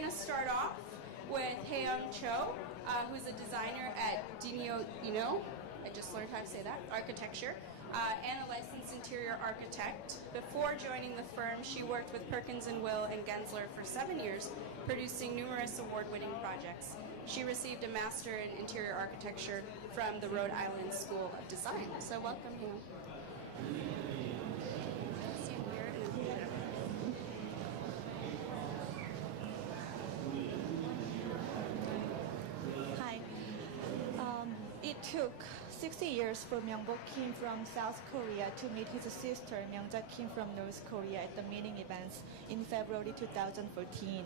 going to start off with Hyeyeon Cho, who's a designer at I just learned how to say that, architecture, and a licensed interior architect. Before joining the firm, she worked with Perkins & Will and Gensler for 7 years, producing numerous award-winning projects. She received a master in interior architecture from the Rhode Island School of Design. So welcome, Hyeyeon. Hi. It took 60 years for Myung-bok Kim from South Korea to meet his sister Myung-ja Kim from North Korea at the meeting events in February 2014.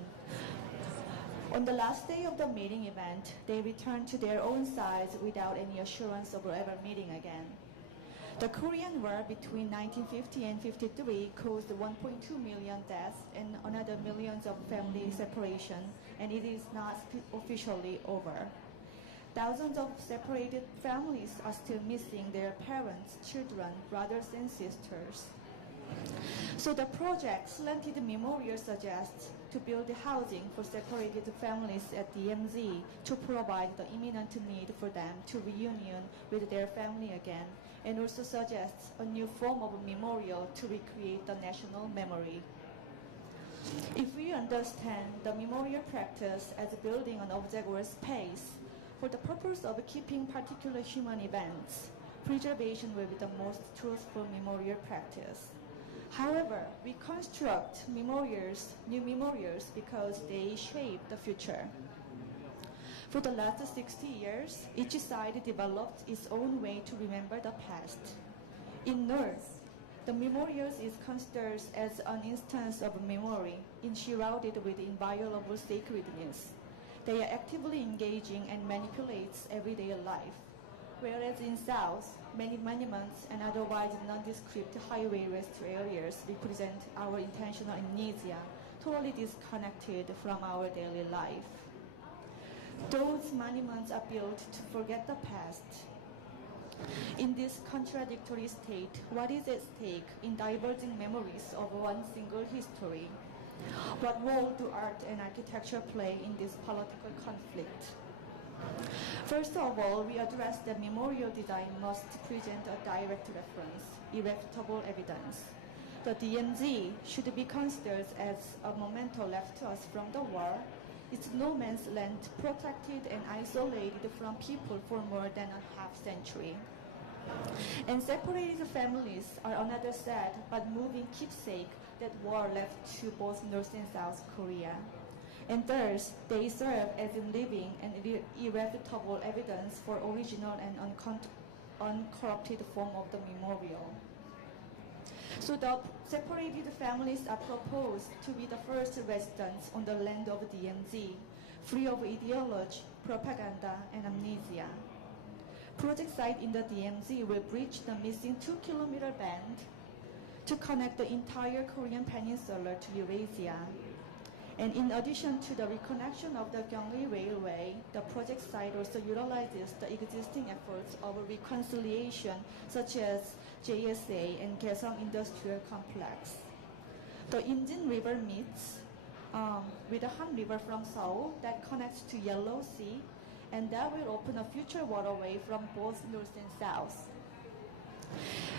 On the last day of the meeting event, they returned to their own sides without any assurance of ever meeting again. The Korean War between 1950 and 53 caused 1.2 million deaths and another millions of family separation, and it is not officially over. Thousands of separated families are still missing their parents, children, brothers, and sisters. So the project Slanted Memorial suggests to build housing for separated families at DMZ to provide the imminent need for them to reunion with their family again, and also suggests a new form of memorial to recreate the national memory. If we understand the memorial practice as building an object or space, for the purpose of keeping particular human events, preservation will be the most truthful memorial practice. However, we construct memorials, new memorials, because they shape the future. For the last 60 years, each side developed its own way to remember the past. In North, the memorials is considered as an instance of memory, enshrouded with inviolable sacredness. They are actively engaging and manipulates everyday life. Whereas in South, many monuments and otherwise nondescript highway rest areas represent our intentional amnesia, totally disconnected from our daily life. Those monuments are built to forget the past. In this contradictory state, what is at stake in diverging memories of one single history? What role do art and architecture play in this political conflict? First of all, we address that memorial design must present a direct reference, irrefutable evidence. The DMZ should be considered as a memento left to us from the war. It's no man's land, protected and isolated from people for more than a half century. And separated families are another sad but moving keepsake that war left to both North and South Korea. And thus, they serve as living and irrefutable evidence for original and uncorrupted form of the memorial. So the separated families are proposed to be the first residents on the land of DMZ, free of ideology, propaganda, and amnesia. Project site in the DMZ will bridge the missing 2-kilometer band to connect the entire Korean peninsula to Eurasia. And in addition to the reconnection of the Gyeongui Railway, the project site also utilizes the existing efforts of reconciliation, such as JSA and Kaesong Industrial Complex. The Imjin River meets with the Han River from Seoul that connects to Yellow Sea, and that will open a future waterway from both north and south.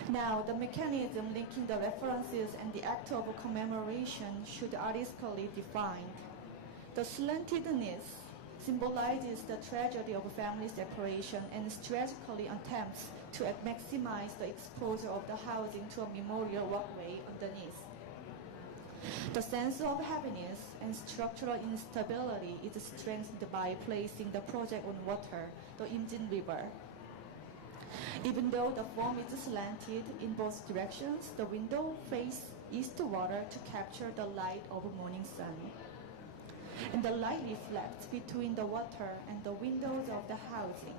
Now, the mechanism linking the references and the act of commemoration should be artistically defined. The slantedness symbolizes the tragedy of family separation and strategically attempts to maximize the exposure of the housing to a memorial walkway underneath. The sense of heaviness and structural instability is strengthened by placing the project on water, the Imjin River. Even though the form is slanted in both directions, the window faces east water to capture the light of morning sun. And the light reflects between the water and the windows of the housing.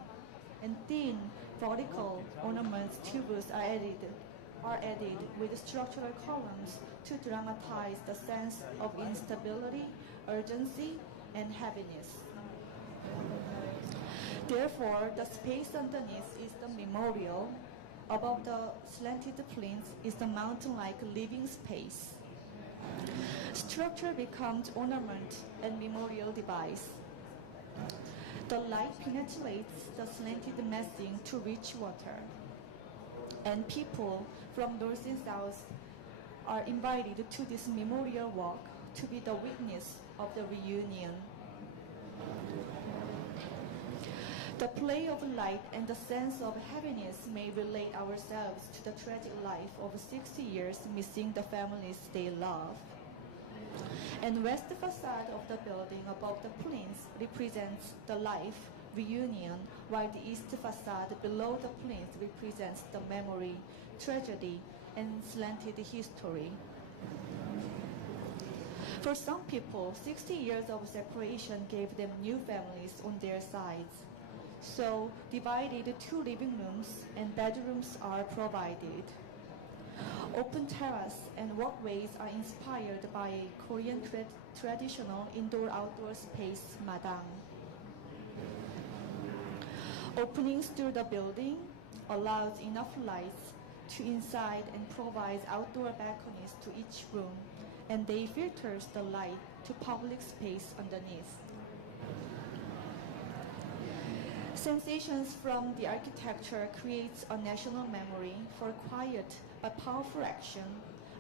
And thin vertical ornaments tubules are added with structural columns to dramatize the sense of instability, urgency, and heaviness. Therefore, the space underneath is the memorial. Above the slanted plinth is the mountain-like living space. Structure becomes ornament and memorial device. The light penetrates the slanted mezzing to reach water, and people from north and south are invited to this memorial walk to be the witness of the reunion. The play of light and the sense of heaviness may relate ourselves to the tragic life of 60 years missing the families they love. And west facade of the building above the plinth represents the life, reunion, while the east facade below the plinth represents the memory, tragedy, and slanted history. For some people, 60 years of separation gave them new families on their sides. So, divided 2 living rooms and bedrooms are provided. Open terrace and walkways are inspired by a Korean traditional indoor-outdoor space, madang. Openings through the building allows enough lights to inside and provides outdoor balconies to each room, and they filters the light to public space underneath. Sensations from the architecture creates a national memory for quiet but powerful action,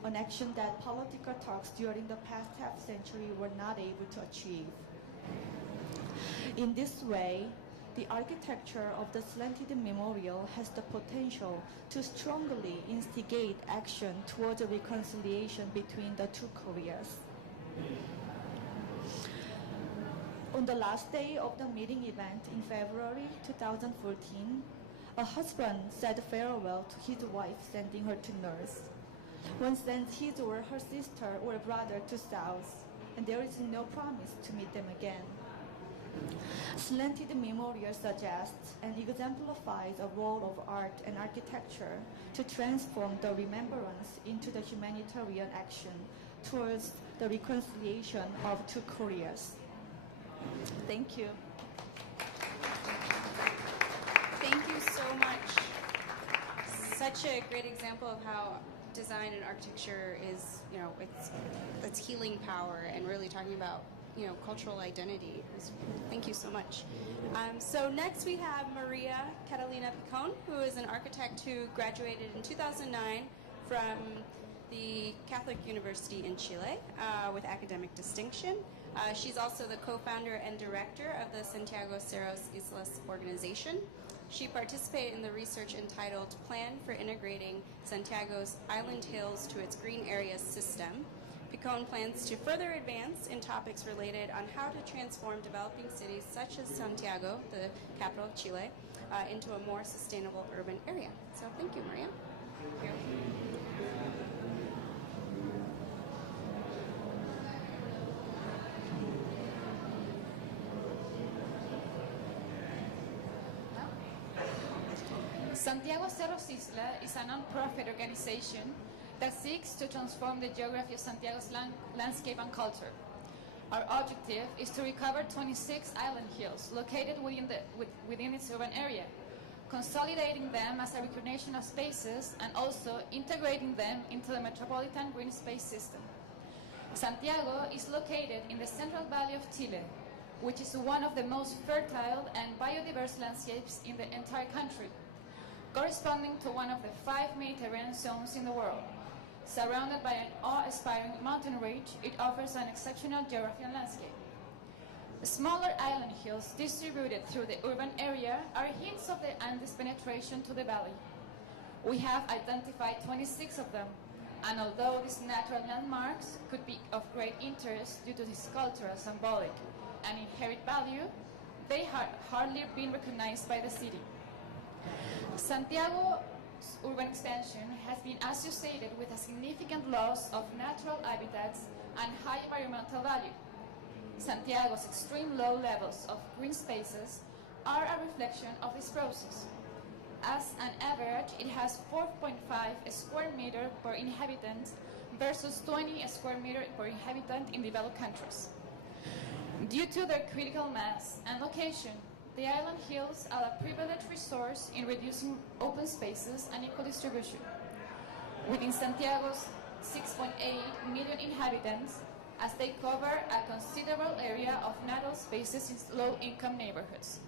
an action that political talks during the past half-century were not able to achieve. In this way, the architecture of the Slanted Memorial has the potential to strongly instigate action towards a reconciliation between the 2 Koreas. On the last day of the meeting event in February 2014, a husband said farewell to his wife, sending her to nurse. One sends his or her sister or brother to south, and there is no promise to meet them again. Slanted Memorial suggests and exemplifies a role of art and architecture to transform the remembrance into the humanitarian action towards the reconciliation of 2 Koreas. Thank you. Thank you so much. Such a great example of how design and architecture is, it's healing power and really talking about, cultural identity. Thank you so much. So next we have Maria Catalina Picon, who is an architect who graduated in 2009 from the Catholic University in Chile with academic distinction. She's also the co-founder and director of the Santiago Cerros Isla organization. She participated in the research entitled Plan for Integrating Santiago's Island Hills to its Green Areas System. Picon plans to further advance in topics related on how to transform developing cities such as Santiago, the capital of Chile, into a more sustainable urban area. So thank you, Maria. Thank you. Santiago Cerros Isla is a non-profit organization that seeks to transform the geography of Santiago's landscape and culture. Our objective is to recover 26 island hills located within its urban area, consolidating them as a recreational spaces and also integrating them into the metropolitan green space system. Santiago is located in the Central Valley of Chile, which is one of the most fertile and biodiverse landscapes in the entire country, corresponding to one of the 5 Mediterranean zones in the world. Surrounded by an awe-inspiring mountain range, it offers an exceptional geographical landscape. The smaller island hills distributed through the urban area are hints of the Andes penetration to the valley. We have identified 26 of them, and although these natural landmarks could be of great interest due to this cultural, symbolic, and inherent value, they have hardly been recognized by the city. Santiago's urban expansion has been associated with a significant loss of natural habitats and high environmental value. Santiago's extreme low levels of green spaces are a reflection of this process. As an average, it has 4.5 square meters per inhabitant versus 20 square meters per inhabitant in developed countries. Due to their critical mass and location, the island hills are a privileged resource in reducing open spaces and equal distribution. Within Santiago's 6.8 million inhabitants, as they cover a considerable area of natural spaces in low-income neighborhoods.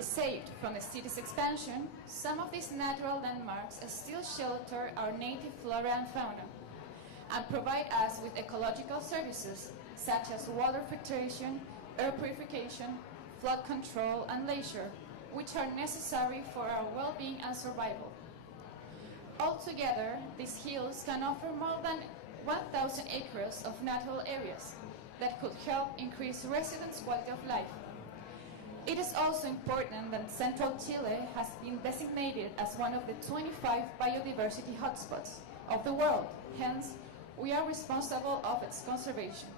Saved from the city's expansion, some of these natural landmarks still shelter our native flora and fauna and provide us with ecological services such as water filtration, air purification, flood control, and leisure, which are necessary for our well-being and survival. Altogether, these hills can offer more than 1,000 acres of natural areas that could help increase residents' quality of life. It is also important that central Chile has been designated as one of the 25 biodiversity hotspots of the world. Hence, we are responsible of its conservation.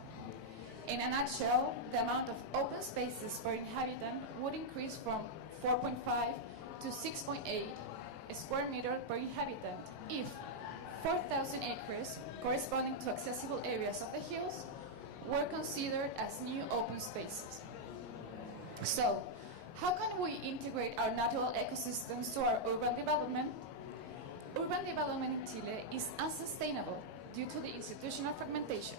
In a nutshell, the amount of open spaces per inhabitant would increase from 4.5 to 6.8 square meters per inhabitant if 4,000 acres corresponding to accessible areas of the hills were considered as new open spaces. So, how can we integrate our natural ecosystems to our urban development? Urban development in Chile is unsustainable due to the institutional fragmentation.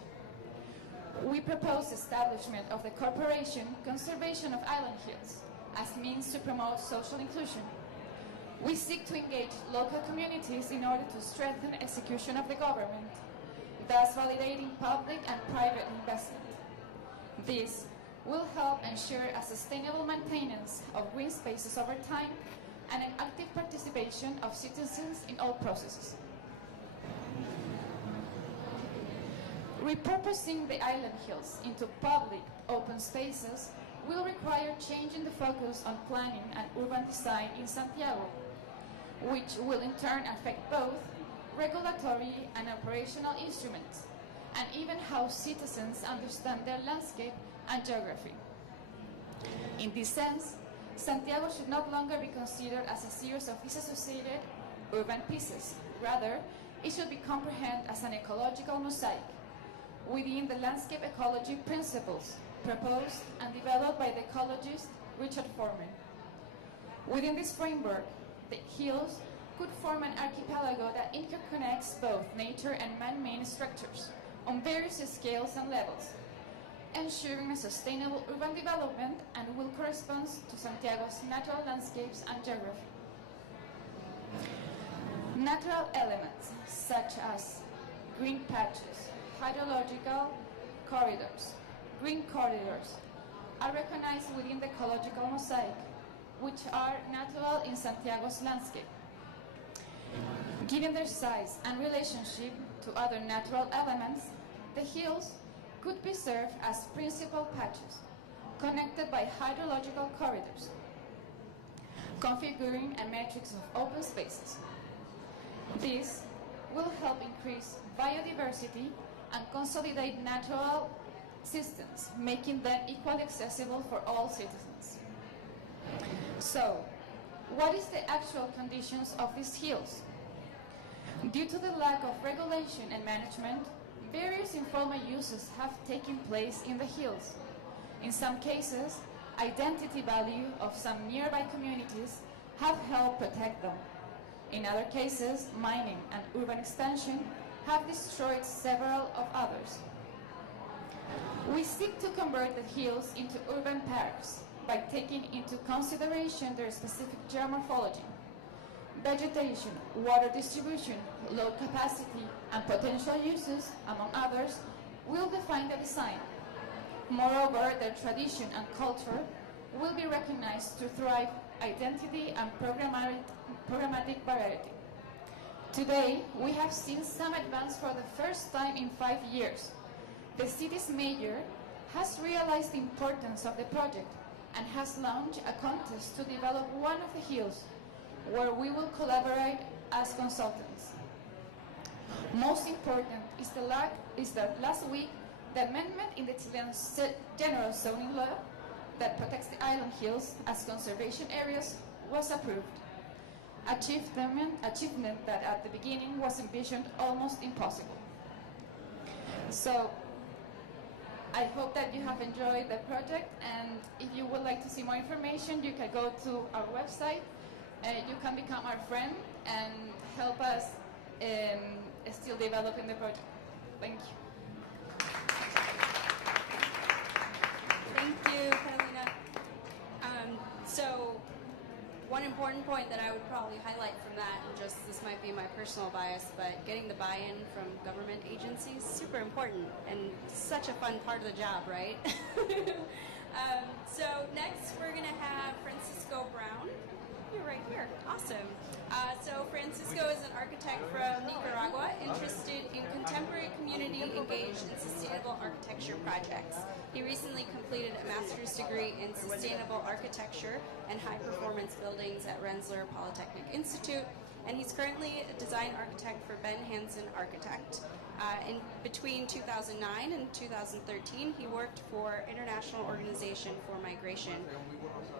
We propose establishment of the Corporation Conservation of Island Hills as means to promote social inclusion. We seek to engage local communities in order to strengthen execution of the government, thus validating public and private investment. This will help ensure a sustainable maintenance of green spaces over time and an active participation of citizens in all processes. Repurposing the island hills into public open spaces will require changing the focus on planning and urban design in Santiago, which will in turn affect both regulatory and operational instruments, and even how citizens understand their landscape and geography. In this sense, Santiago should no longer be considered as a series of disassociated urban pieces. Rather, it should be comprehended as an ecological mosaic within the landscape ecology principles proposed and developed by the ecologist Richard Foreman. Within this framework, the hills could form an archipelago that interconnects both nature and man-made structures on various scales and levels, ensuring a sustainable urban development and will correspond to Santiago's natural landscapes and geography. Natural elements such as green patches, hydrological corridors, green corridors are recognized within the ecological mosaic, which are natural in Santiago's landscape. Given their size and relationship to other natural elements, the hills could be served as principal patches, connected by hydrological corridors, configuring a matrix of open spaces. This will help increase biodiversity and consolidate natural systems, making them equally accessible for all citizens. So, what is the actual conditions of these hills? Due to the lack of regulation and management, various informal uses have taken place in the hills. In some cases, identity value of some nearby communities have helped protect them. In other cases, mining and urban expansion have destroyed several of others. We seek to convert the hills into urban parks by taking into consideration their specific geomorphology. Vegetation, water distribution, load capacity, and potential uses, among others, will define the design. Moreover, their tradition and culture will be recognized to thrive identity and programmatic variety. Today, we have seen some advance for the first time in 5 years. The city's mayor has realized the importance of the project and has launched a contest to develop one of the hills, where we will collaborate as consultants. Most important is that last week, the amendment in the Chilean general zoning law that protects the island hills as conservation areas was approved. Achievement that at the beginning was envisioned almost impossible. So, I hope that you have enjoyed the project, and if you would like to see more information, you can go to our website. You can become our friend and help us still developing the project. Thank you. Thank you, Catalina. So one important point that I would probably highlight from that, and just this might be my personal bias, but getting the buy-in from government agencies, super important and such a fun part of the job, right? So next we're going to have Francisco Brown. You're right here. Awesome. So Francisco is an architect from Nicaragua interested in contemporary community engaged in sustainable architecture projects. He recently completed a master's degree in sustainable architecture and high performance buildings at Rensselaer Polytechnic Institute, and he's currently a design architect for Ben Hansen Architect. In between 2009 and 2013, he worked for International Organization for Migration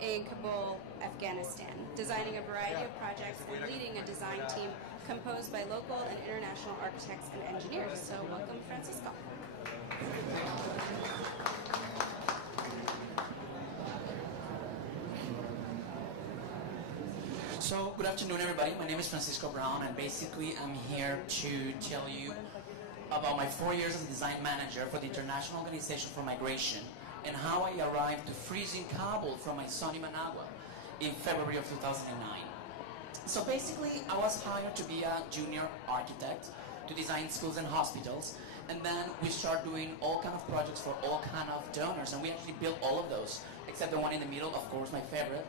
in Kabul, Afghanistan, designing a variety of projects and leading a design team composed by local and international architects and engineers. So welcome, Francisco. So, good afternoon, everybody. My name is Francisco Brown, and basically I'm here to tell you about my 4 years as a design manager for the International Organization for Migration and how I arrived to freezing Kabul from my sunny Managua in February of 2009. So basically, I was hired to be a junior architect to design schools and hospitals, and then we started doing all kind of projects for all kind of donors, and we actually built all of those, except the one in the middle, of course, my favorite.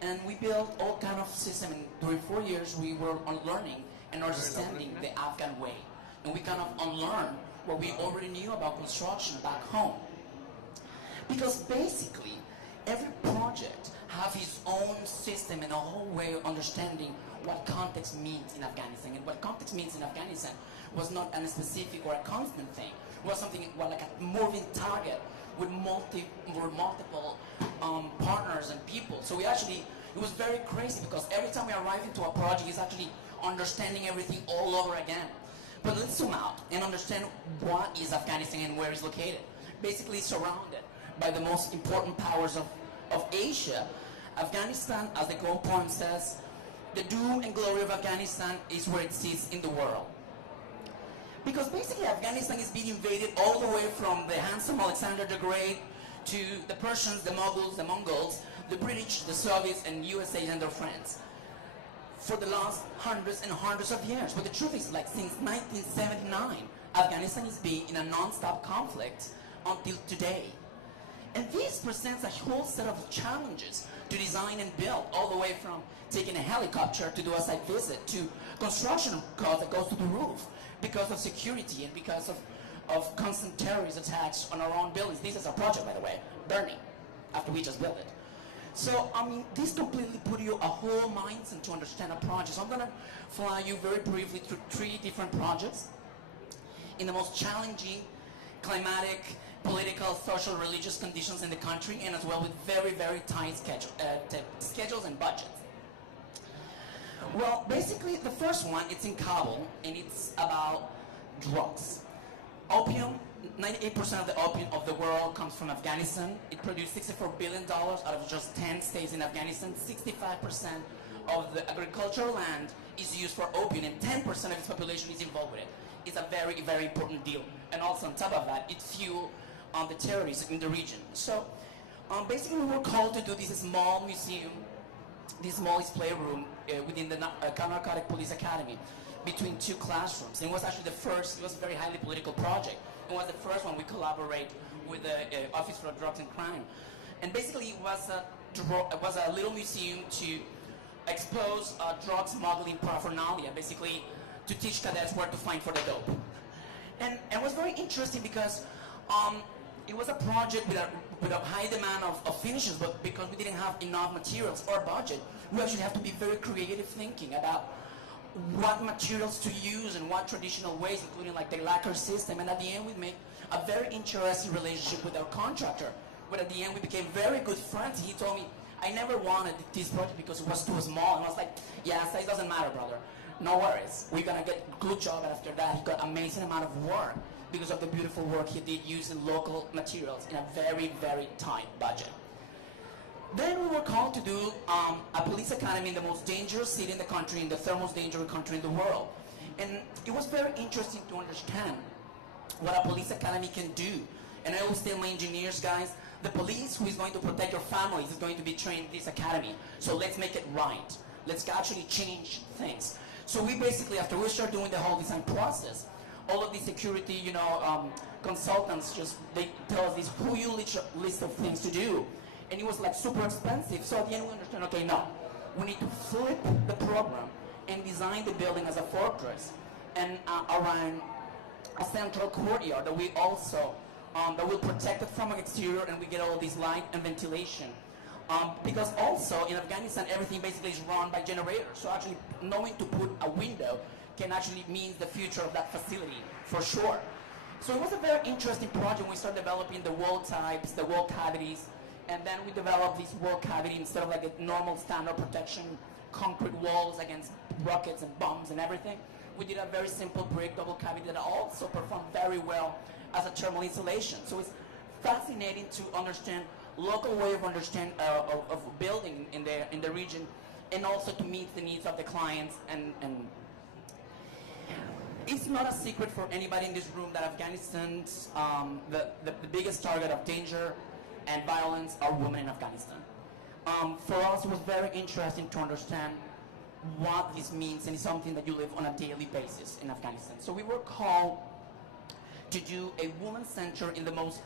And we built all kind of system, and during 4 years we were learning and understanding the Afghan way. And we kind of unlearned what we already knew about construction back home. Because basically, every project has its own system and a whole way of understanding what context means in Afghanistan. And what context means in Afghanistan was not a specific or a constant thing. It was something like a moving target with multiple partners and people. So we actually, it was very crazy because every time we arrive into a project, it's actually understanding everything all over again. But let's zoom out and understand what is Afghanistan and where it's located. Basically surrounded by the most important powers of Asia. Afghanistan, as the goal poem says, the doom and glory of Afghanistan is where it sits in the world. Because basically Afghanistan is being invaded all the way from the handsome Alexander the Great to the Persians, the Mughals, the Mongols, the British, the Soviets, and USA and their friends for the last hundreds and hundreds of years. But the truth is, like, since 1979, Afghanistan has been in a non-stop conflict until today. And this presents a whole set of challenges to design and build, all the way from taking a helicopter to do a site visit to construction cost that goes to the roof because of security and because of constant terrorist attacks on our own buildings. This is our project, by the way, burning after we just built it. So, I mean, this completely put you a whole mindset to understand a project. So I'm going to fly you very briefly through 3 different projects in the most challenging climatic, political, social, religious conditions in the country, and as well with very, very tight schedules and budgets. Well, basically, the first one, it's in Kabul, and it's about drugs. Opium. 98% of the opium of the world comes from Afghanistan. It produced $64 billion out of just 10 states in Afghanistan. 65% of the agricultural land is used for opium, and 10% of its population is involved with it. It's a very, very important deal. And also on top of that, it fuels the terrorists in the region. So basically we were called to do this small museum, this small display room within the Narcotic Police Academy between 2 classrooms. And it was actually the first, it was a very highly political project. It was the first one we collaborate with the Office for Drugs and Crime. And basically it was a little museum to expose drug smuggling paraphernalia, basically to teach cadets where to find for the dope. And it was very interesting because it was a project with a high demand of finishes, but because we didn't have enough materials or budget, we actually have to be very creative thinking about what materials to use and what traditional ways, including like the lacquer system. And at the end we made a very interesting relationship with our contractor. But at the end we became very good friends. He told me, I never wanted this project because it was too small. And I was like, yeah, size doesn't matter, brother. No worries. We're gonna get a good job. And after that, he got amazing amount of work because of the beautiful work he did using local materials in a very, very tight budget. Then we were called to do a police academy in the most dangerous city in the country, in the third most dangerous country in the world. And it was very interesting to understand what a police academy can do. And I always tell my engineers, guys, the police who is going to protect your families is going to be trained in this academy. So let's make it right. Let's actually change things. So we basically, after we start doing the whole design process, all of the security, consultants they tell us this huge list of things to do. And it was like super expensive. So at the end we understand, okay, no, we need to flip the program and design the building as a fortress and around a central courtyard that we also that will protect it from an exterior, and we get all this light and ventilation. Because also in Afghanistan everything basically is run by generators. So actually knowing to put a window can actually mean the future of that facility for sure. So it was a very interesting project. We started developing the wall types, the wall cavities, and then we developed this wall cavity instead of like a normal standard protection, concrete walls against rockets and bombs and everything. We did a very simple brick double cavity that also performed very well as a thermal insulation. So it's fascinating to understand local way of of building in the region, and also to meet the needs of the clients. And it's not a secret for anybody in this room that Afghanistan's the biggest target of danger and violence are women in Afghanistan. For us, it was very interesting to understand what this means, and it's something that you live on a daily basis in Afghanistan. So we were called to do a women's center in the most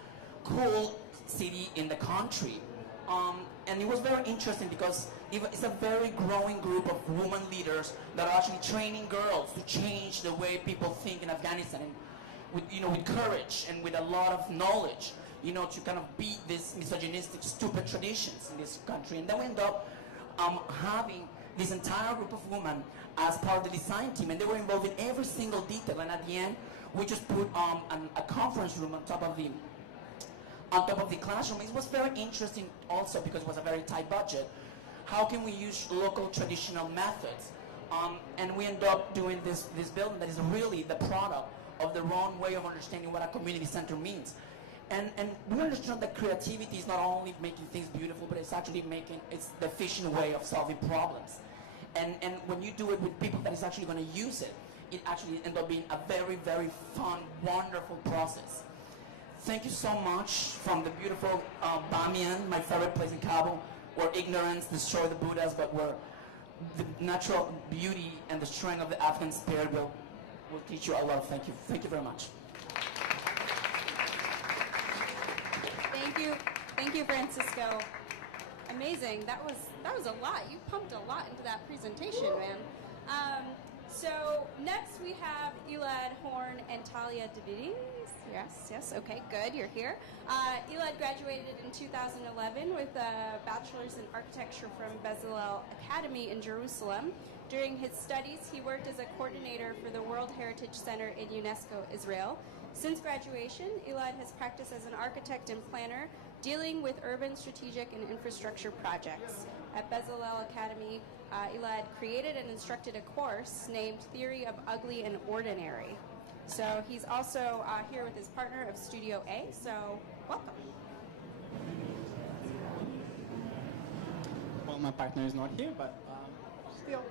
cool city in the country. And it was very interesting because it's a very growing group of women leaders that are actually training girls to change the way people think in Afghanistan, and with courage and with a lot of knowledge, to kind of beat these misogynistic, stupid traditions in this country. And then we end up having this entire group of women as part of the design team, and they were involved in every single detail. And at the end, we just put a conference room on top of the classroom. It was very interesting also because it was a very tight budget. How can we use local traditional methods? And we end up doing this building that is really the product of the wrong way of understanding what a community center means. And we understand that creativity is not only making things beautiful, but it's actually it's the efficient way of solving problems. And when you do it with people that is actually going to use it, it actually ends up being a very, very fun, wonderful process. Thank you so much from the beautiful Bamiyan, my favorite place in Kabul, where ignorance destroyed the Buddhas, but where the natural beauty and the strength of the Afghan spirit will teach you a lot. Thank you. Thank you very much. Thank you, Francisco. Amazing. That was a lot. You pumped a lot into that presentation, man. So next we have Elad Horn and Talia Davides. Yes. Okay, good. You're here. Elad graduated in 2011 with a bachelor's in architecture from Bezalel Academy in Jerusalem. During his studies, he worked as a coordinator for the World Heritage Center in UNESCO, Israel. Since graduation, Elad has practiced as an architect and planner, dealing with urban, strategic, and infrastructure projects. At Bezalel Academy, Elad created and instructed a course named Theory of Ugly and Ordinary. So he's also here with his partner of Studio A, so welcome. Well, my partner is not here, but still.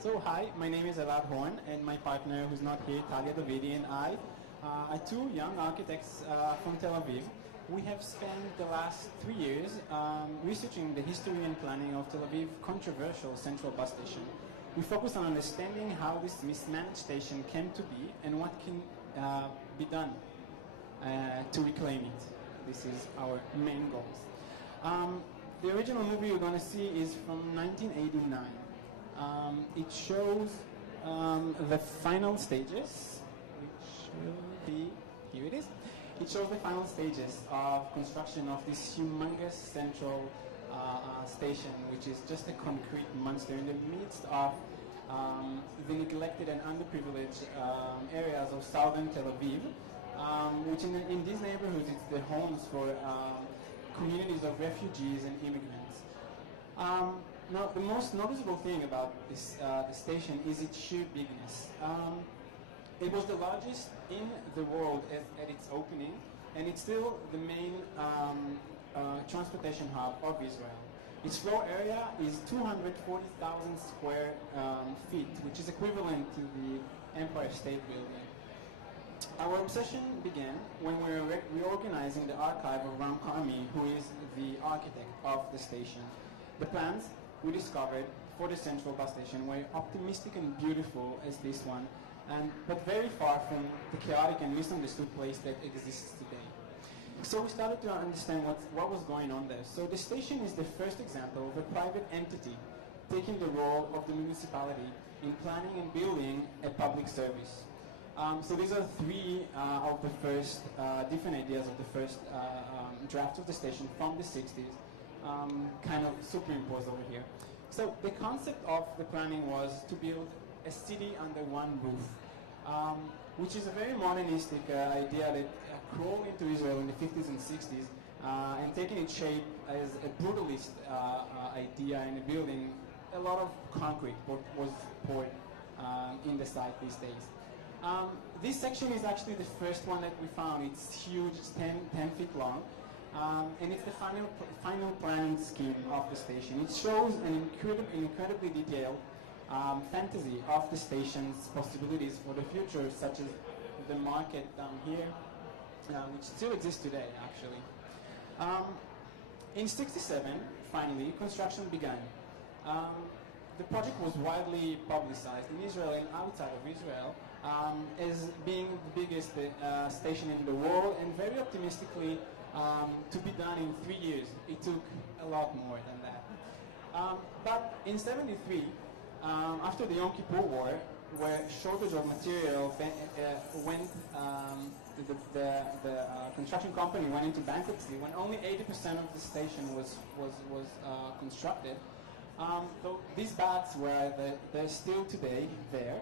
So hi, my name is Elad Horn, and my partner, who's not here, Talia Davides, and I are two young architects from Tel Aviv. We have spent the last 3 years researching the history and planning of Tel Aviv controversial central bus station. We focus on understanding how this mismanaged station came to be and what can be done to reclaim it. This is our main goals. The original movie you're going to see is from 1989. It shows the final stages, which will be, here it is. It shows the final stages of construction of this humongous central station, which is just a concrete monster in the midst of the neglected and underprivileged areas of southern Tel Aviv, which in these neighborhoods it's the homes for communities of refugees and immigrants. Now, the most noticeable thing about this the station is its sheer bigness. It was the largest in the world at its opening, and it's still the main transportation hub of Israel. Its floor area is 240,000 square feet, which is equivalent to the Empire State Building. Our obsession began when we were reorganizing the archive of Ram Karmi, who is the architect of the station. The plans we discovered for the central bus station were optimistic and beautiful as this one, but very far from the chaotic and misunderstood place that exists today. So we started to understand what was going on there. So the station is the first example of a private entity taking the role of the municipality in planning and building a public service. So these are three of the first different ideas of the first draft of the station from the 60s, kind of superimposed over here. So the concept of the planning was to build a city under one roof, which is a very modernistic idea that crawled into Israel in the 50s and 60s, and taking its shape as a brutalist idea in a building. A lot of concrete was poured in the site these days. This section is actually the first one that we found. It's huge, it's 10 feet long, and it's the final planning scheme of the station. It shows an incredibly detailed fantasy of the station's possibilities for the future, such as the market down here, which still exists today, actually. In '67, finally, construction began. The project was widely publicized in Israel and outside of Israel as being the biggest station in the world, and very optimistically to be done in 3 years. It took a lot more than that. But in '73, after the Yom Kippur War, where shortage of material went, the construction company went into bankruptcy when only 80% of the station was constructed. So these bats they're still today there,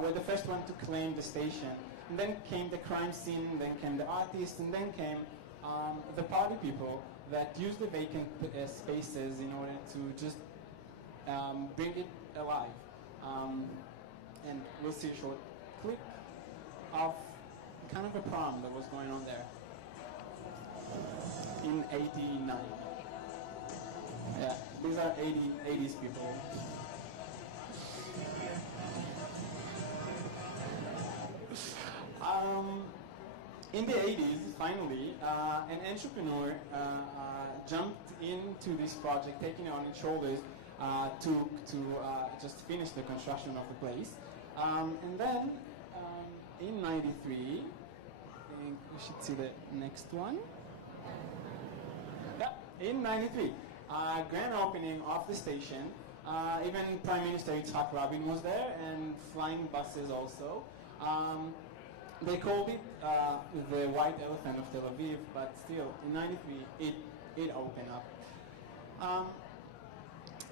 were the first one to claim the station. And then came the crime scene, then came the artists, and then came the party people that used the vacant spaces in order to just bring it alive. And we'll see a short clip of kind of a prom that was going on there in '89. Yeah, these are 80s people. In the 80s, finally, an entrepreneur jumped into this project, taking it on his shoulders to just finish the construction of the place. And then in '93, I think we should see the next one. Yeah, in '93, grand opening of the station. Even Prime Minister Yitzhak Rabin was there, and flying buses also. They called it the White Elephant of Tel Aviv, but still, in '93, it opened up.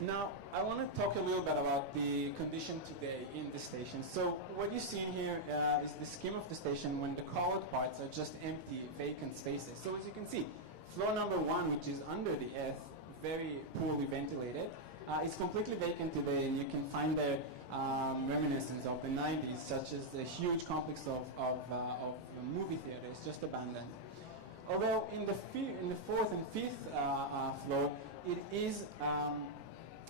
Now, I want to talk a little bit about the condition today in the station. So, what you see in here is the scheme of the station when the colored parts are just empty, vacant spaces. So, as you can see, floor number 1, which is under the earth, very poorly ventilated, is completely vacant today, and you can find there reminiscence of the 90s, such as the huge complex of movie theaters just abandoned. Although in the 4th and 5th floor, it is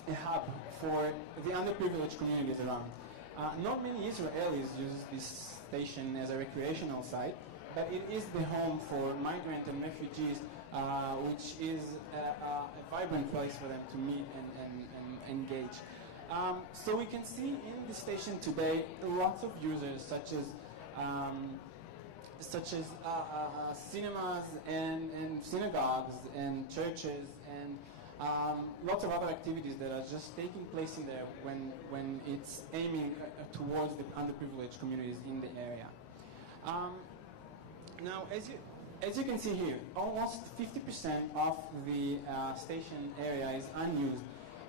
a hub for the underprivileged communities around. Not many Israelis use this station as a recreational site, but it is the home for migrant and refugees, which is a vibrant place for them to meet and engage. So we can see in the station today lots of users, such as cinemas and synagogues and churches and lots of other activities that are just taking place in there when it's aiming towards the underprivileged communities in the area. Now, as you can see here, almost 50% of the station area is unused.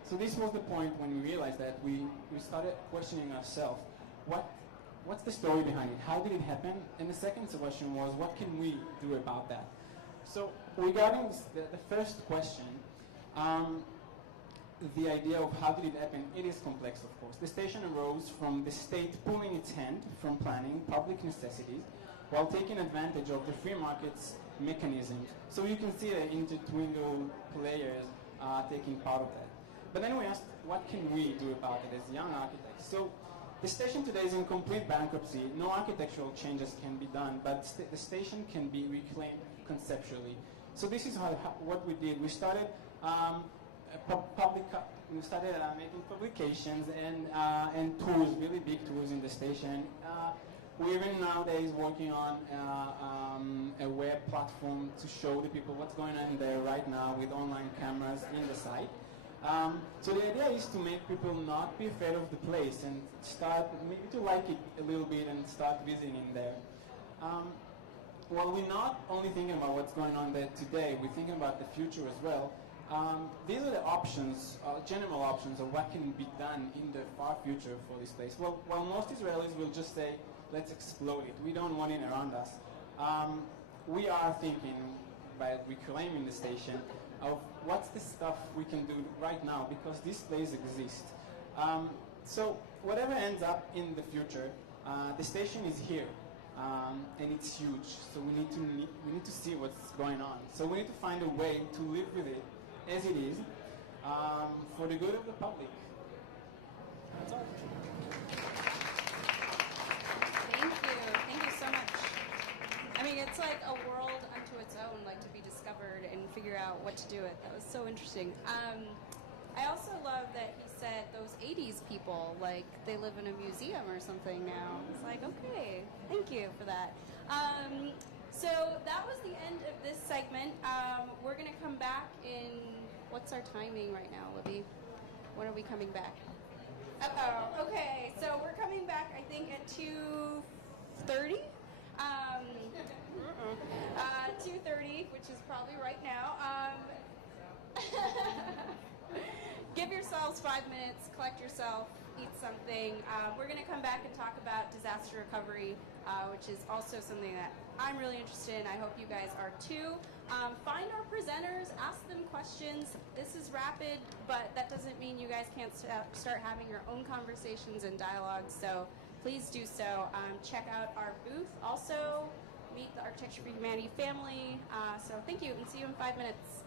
So this was the point when we realized that we started questioning ourselves, what's the story behind it? How did it happen? And the second question was, what can we do about that? So regarding the first question, the idea of how did it happen, it is complex, of course. The station arose from the state pulling its hand from planning public necessities while taking advantage of the free market's mechanisms. So you can see the intertwined players taking part of that. But then we asked, what can we do about it as young architects? So the station today is in complete bankruptcy. No architectural changes can be done, but the station can be reclaimed conceptually. So this is what we did. We started making publications and tours, really big tours in the station. We're even nowadays working on a web platform to show the people what's going on there right now with online cameras in the site. So the idea is to make people not be afraid of the place and start maybe to like it a little bit and start visiting there. While we're not only thinking about what's going on there today, we're thinking about the future as well. These are the options, general options of what can be done in the far future for this place. Well, while most Israelis will just say, let's explode it. We don't want it around us. We are thinking, by reclaiming the station, of what's the stuff we can do right now, because this place exists. So whatever ends up in the future, the station is here, and it's huge. So we need to see what's going on. So we need to find a way to live with it as it is, for the good of the public. That's all. Thank you so much. I mean, it's like a world unto its own, like to be discovered and figure out what to do with. That was so interesting. I also love that he said those 80s people, like they live in a museum or something now. It's like, okay, thank you for that. So that was the end of this segment. We're going to come back in, what's our timing right now, Libby? When are we coming back? Uh-oh, okay. So we're coming back, I think, at 2:30? 2:30, which is probably right now. Give yourselves 5 minutes, collect yourself, eat something. We're going to come back and talk about disaster recovery, which is also something that I'm really interested in. I hope you guys are too. Find our presenters, ask them questions. This is rapid, but that doesn't mean you guys can't start having your own conversations and dialogues, so please do so. Check out our booth. Also, meet the Architecture for Humanity family. So thank you, and see you in 5 minutes.